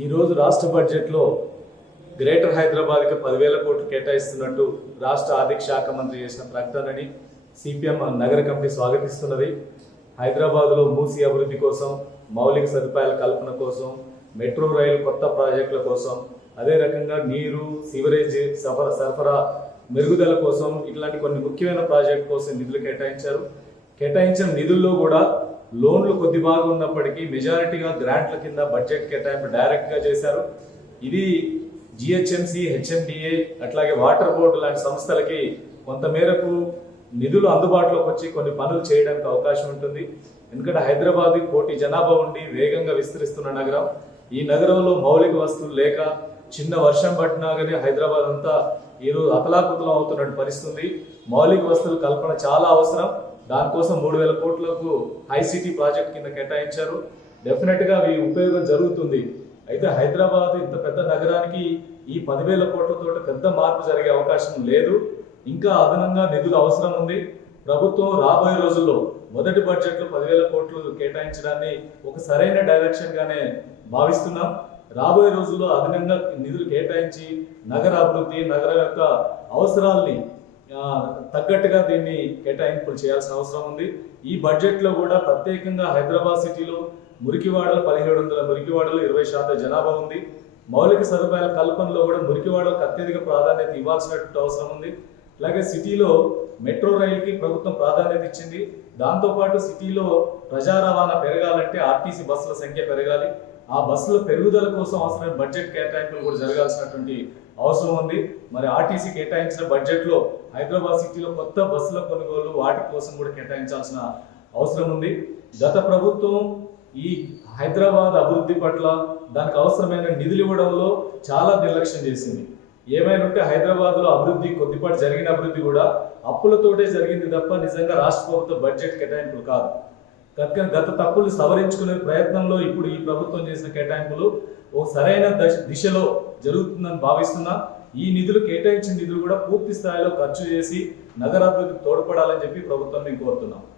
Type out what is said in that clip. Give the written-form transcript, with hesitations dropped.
ఈ రోజు రాష్ట్ర బడ్జెట్లో గ్రేటర్ హైదరాబాద్కి 10,000 కోట్లు కేటాయిస్తున్నట్టు రాష్ట్ర ఆర్థిక శాఖ మంత్రి చేసిన ప్రకటనని సిపిఎం నగర కమిటీ స్వాగతిస్తున్నది. హైదరాబాద్లో మూసి అభివృద్ధి కోసం, మౌలిక సదుపాయాల కల్పన కోసం, మెట్రో రైలు కొత్త ప్రాజెక్టుల కోసం, అదే రకంగా నీరు, సివరేజ్ సరఫరా మెరుగుదల కోసం ఇట్లాంటి కొన్ని ముఖ్యమైన ప్రాజెక్టు కోసం నిధులు కేటాయించారు. కేటాయించిన నిధుల్లో కూడా లోన్లు కొద్ది బాగా ఉన్నప్పటికీ మెజారిటీగా గ్రాంట్ల కింద బడ్జెట్ కేటాయింపు డైరెక్ట్గా చేశారు. ఇది జిహెచ్ఎంసి, హెచ్ఎండిఏ అట్లాగే వాటర్ బోర్డు లాంటి సంస్థలకి కొంత మేరకు నిధులు అందుబాటులోకి వచ్చి కొన్ని పనులు చేయడానికి అవకాశం ఉంటుంది. ఎందుకంటే హైదరాబాద్ కోటి జనాభా ఉండి వేగంగా విస్తరిస్తున్న నగరం. ఈ నగరంలో మౌలిక వస్తువులు లేక చిన్న వర్షం పట్టినాగానే హైదరాబాద్ అంతా ఈరోజు అతలాకుతలం అవుతున్నట్టు పరిస్థితుంది. మౌలిక వస్తువుల కల్పన చాలా అవసరం. దానికోసం 3,000 కోట్లకు ఐసిటీ ప్రాజెక్ట్ కింద కేటాయించారు. డెఫినెట్గా అవి ఉపయోగం జరుగుతుంది. అయితే హైదరాబాద్ ఇంత పెద్ద నగరానికి ఈ 10,000 కోట్లతో పెద్ద మార్పు జరిగే అవకాశం లేదు. ఇంకా అదనంగా నిధులు అవసరం ఉంది. ప్రభుత్వం రాబోయే రోజుల్లో మొదటి బడ్జెట్లో 10,000 కోట్లు కేటాయించడాన్ని ఒక సరైన డైరెక్షన్ గానే భావిస్తున్నాం. రాబోయే రోజుల్లో అదనంగా నిధులు కేటాయించి నగర అభివృద్ధి, నగరం యొక్క అవసరాల్ని తగ్గట్టుగా దీన్ని కేటాయింపులు చేయాల్సిన అవసరం ఉంది. ఈ బడ్జెట్లో కూడా ప్రత్యేకంగా హైదరాబాద్ సిటీలో మురికివాడలు 1,700 మురికివాడలు, 20% జనాభా ఉంది. మౌలిక సదుపాయాల కల్పనలో కూడా మురికివాడలకు అత్యధిక ప్రాధాన్యత ఇవ్వాల్సినటువంటి అవసరం ఉంది. అలాగే సిటీలో మెట్రో రైలుకి ప్రభుత్వం ప్రాధాన్యత ఇచ్చింది. దాంతోపాటు సిటీలో ప్రజా రవాణా పెరగాలంటే ఆర్టీసీ బస్సుల సంఖ్య పెరగాలి. ఆ బస్సుల పెరుగుదల కోసం అవసరమైన బడ్జెట్ కేటాయింపులు కూడా జరగాల్సినటువంటి అవసరం ఉంది. మరి ఆర్టీసీ కేటాయించిన బడ్జెట్లో హైదరాబాద్ సిటీలో కొత్త బస్సుల కొనుగోలు వాటి కోసం కూడా కేటాయించాల్సిన అవసరం ఉంది. గత ప్రభుత్వం ఈ హైదరాబాద్ అభివృద్ధి పట్ల దానికి అవసరమైన నిధులు ఇవ్వడంలో చాలా నిర్లక్ష్యం చేసింది. ఏమైనా ఉంటే హైదరాబాద్లో అభివృద్ధి కొద్దిపాటి జరిగిన అభివృద్ధి కూడా అప్పులతోటే జరిగింది తప్ప నిజంగా రాష్ట్ర ప్రభుత్వ బడ్జెట్ కేటాయింపులు కాదు. గత తప్పులు సవరించుకునే ప్రయత్నంలో ఇప్పుడు ఈ ప్రభుత్వం చేసిన కేటాయింపులు ఒక సరైన దిశలో జరుగుతుందని భావిస్తున్నా. ఈ నిధులు కేటాయించిన నిధులు కూడా పూర్తి స్థాయిలో ఖర్చు చేసి నగరాభివృద్ధికి తోడ్పడాలని చెప్పి ప్రభుత్వం మేము కోరుతున్నాం.